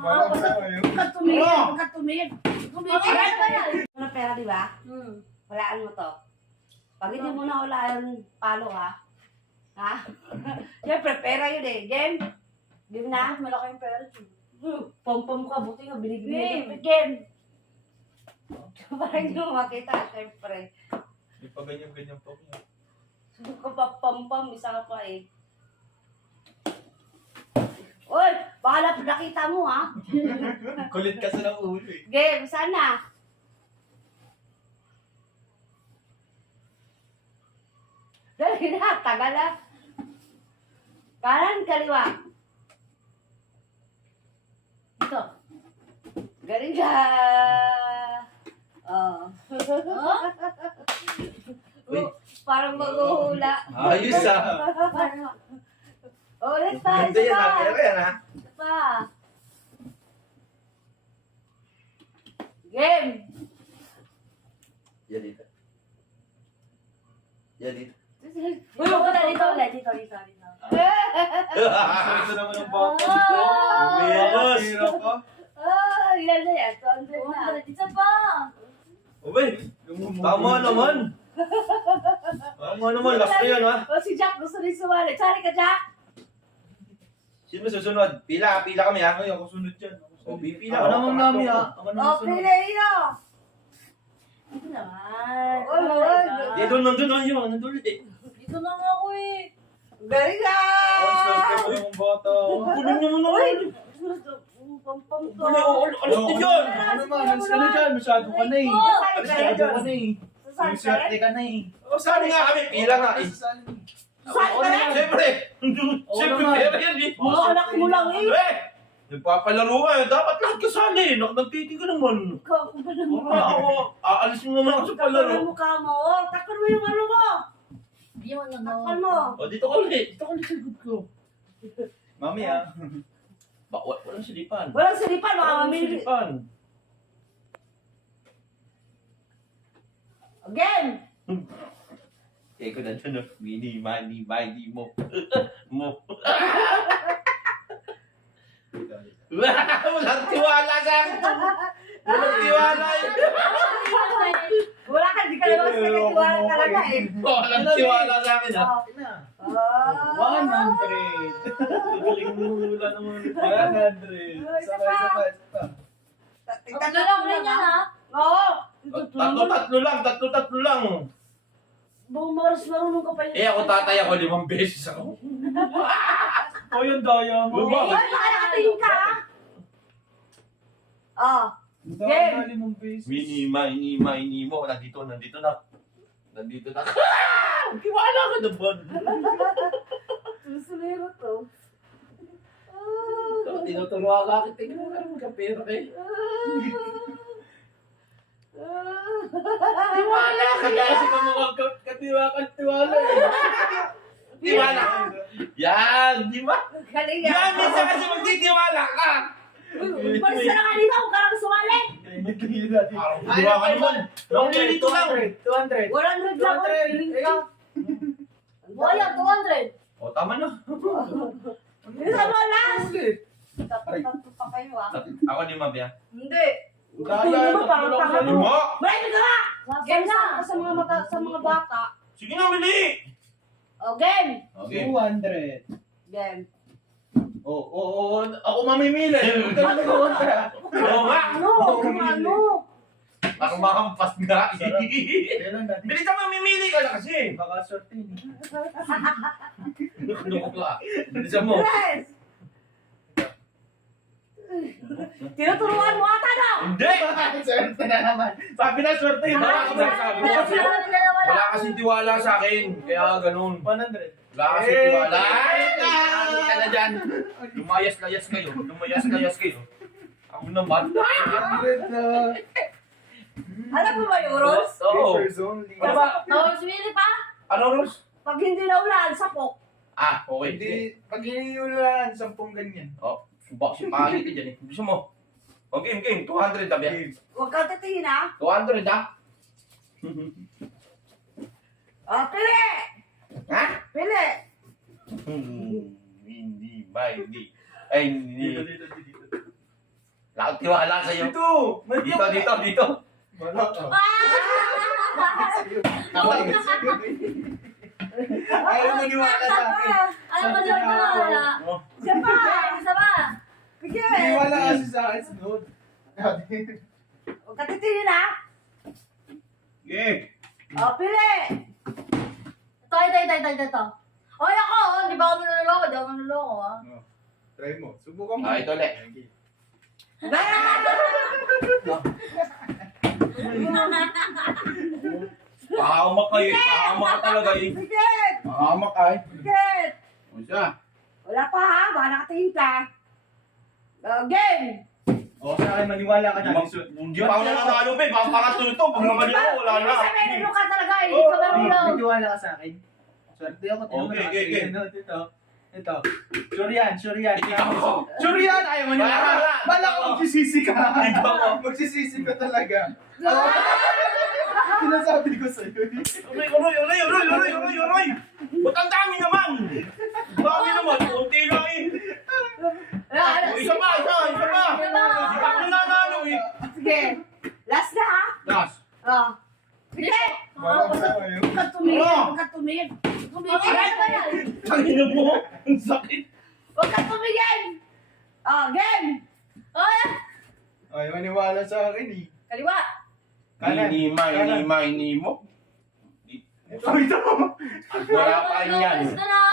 Huwag ka tumingin. Wala pera, di ba? Walaan mo to. Pag hindi mo na walaan, palo ha. Ha? Siyempre, pera yun eh. Game? Game na? Malaki yung pera. Pom-pom ka, buti nga binigyan. Game! Para hindi mo makita, siyempre. Hindi pa ganyan-ganyan pa niya. Sunog ka pa, pom-pom, isa ka pa eh. Uy! Baka nakita mo ha? Kulit kasi ng ulo eh. Game, sana. Dali na, tagal na. Kanan, kaliwa. Ito. Galing ka. Oh. Uy. Parang maghuhula. Ayos ah. Ulit pa, Ganda isa yan pa. ah. Pero yan ah. Isa pa. Game. Yan dito. Yan dito. Uy, huwag ka na dito ulit. Dito. Ito naman ang bata. Yes. Hira ka. Ah, ilan na yan? 200 na. Isa pa. Uy, tama naman. Tama naman, last na yan ha. O, si Jack gusto rin sumali. Sali ka, Jack. Sino susunod? Pila kami ha. Ay, ako sunod dyan. O, pila Ako naman mami ha. Ako naman O, sunod. Pileo. Ito naman. Oy, oy. Nandun yun. Nandun ulit eh. Dito lang ako eh. Galing ka. Ay, swerte mo yung bata. Kunin niyo muna. Uy, pam-pam ko. Alas na dyan. Ano naman, alis ka na dyan. Masyado ka na eh. Masyado ka na eh. Sasali May ka swerte rin? ka na eh. O, saan nga kami? Pila nga eh. Sasali ka rin? Siyempre. Siyempre, naman. pera yan eh. Mga anak mo lang eh. Eh! Nagpapalaro ka eh. Dapat lahat kasali. Nagtiti ka naman. Ikaw, kung ba naman? Ako, aalis mo naman ako sa Takpan mo palaro. yung mukha mo. Oh, takpan mo yung ano mo. Yun na Takpan mo. O, dito ka ulit. Dito ka ulit sa likod ko. Mami ha. Walang silipan. Walang silipan, baka Walang mamili. silipan. Game. Eh, ko na dyan, no? Mini, mani, mani, mo. Mo. Walang tiwala sa akin. Walang tiwala yun. Wala ka, di ka naman sa katiwala talaga eh. Walang tiwala sa akin, ha? Oh. 100. Galing mo, wala naman. 100. Isa pa. Isa. Tatlo lang rin yan ha. Oo. Tatlo lang. Buong maras marunong ka pa yun. Eh, ako tatay ako 5 beses ako. O yung daya mo. Diba? Ay, baka nakatingin ka ah. Ah. Daya na 5 pesos. Mini, mini mo. Nandito na. Tiwala ka naman. Susulero to. Tinuturuan ka akin. Tingnan mo ka magkapera kayo. Tiwala ka Kasi ka mga katiwala eh. Tiwala. Yan, di ba? Galing Yan, yan. minsan kasi magtitiwala ka. Umalis ka na kanina kung ka lang sumali. Diba ka naman? Nandito lang. 200. 100 lang. Galing ka. Wala, 200. O, tama na. Bisa mo last. Tatlo pa kayo ah. Ako di mabya. Hindi. Daya mo, parang tanga mo. Lima. Marami ka ba? Game Game na na. sa mga mata, sa mga bata. Sige na, Mili. O, game. Okay. 200. Game. Oo. Ako mamimili. Huwag ka na nag-kontra. Oo nga. Ano? Parang makampas nga. Kailan dati? Bilis ka mamimili ka na kasi. Baka swerte yun. Ano ka? Bilis mo. Yes. Tinuturuan mo ata na. Hindi. Swerte na naman. Sabi na swerte yun. Wala ka ba sabi mo kasi? Wala kasing tiwala sa akin. Kaya ganun. 100. Wala kasing tiwala. Ay, hindi ka na dyan. Lumayas-layas kayo. Ako naman. 100 na. Alam mo ba yung rules? Oo. Papers only. Ano ba? Oh, sumili pa? Ano, Rose? Pag hindi na ulan, sapok. Ah, okay. Hindi, pag hinihulaan, 10 ganyan. Oh, subak si pangit ka dyan eh. Gusto mo? O, game. 200 tabi. Huwag kang titingin ha. 200 ha? O, pili. Ha? Pili. Hindi ba, hindi. Ay, hindi. Dito. magtiwala sa'yo. Ito! Dito. Wala ka. Ayaw maniwala sa akin. Ayaw maniwala. Oh. Isa pa. Isa pa. Maniwala kasi sa akin, sunod. Huwag ka titingin ha. Okay. O, pili. Ito. Oy, ako, di ba ako niloloko? Di ako niloloko, ha? Try mo. Subukan mo. Ito ulit. Pahamak kayo. Pahamak ka talaga eh. Bigit. Mahamak ay. Bigit. O siya. Wala pa ha. Baka nakatingin ka. Game. O sa akin, maniwala ka na. Hindi pa ako nananalo ba eh. Baka pangatulog to. Pag naman ako, wala na. Ibig sabihin, ano ka talaga? Hindi ka marunong. Maniwala ka sa akin. Swerte ako. Okay. Ito. Sure yan. Ikaw ko. Sure yan! Ayaw maniwala. Wala. Bala ko magsisisi ka. Ikaw ko. Magsisisi ka talaga. Sinasabi ko sa'yo. Uray! Ba't ang dami naman? Dami naman, konti lang eh. Isa pa! Hindi pa ako nanalo eh. Sige. Last na ha. Last. Oh. Sige. Wala ko sa kayo. Huwag ka tumingin. Huwag ka tumingin. Ano ba yan? Tangina mo, ang sakit. Huwag ka tumingin. Oh, game. Oy, Ayaw maniwala sa akin eh. kaliwa. Inima mo. Ito. At wala pa rin yan. Pwesto na.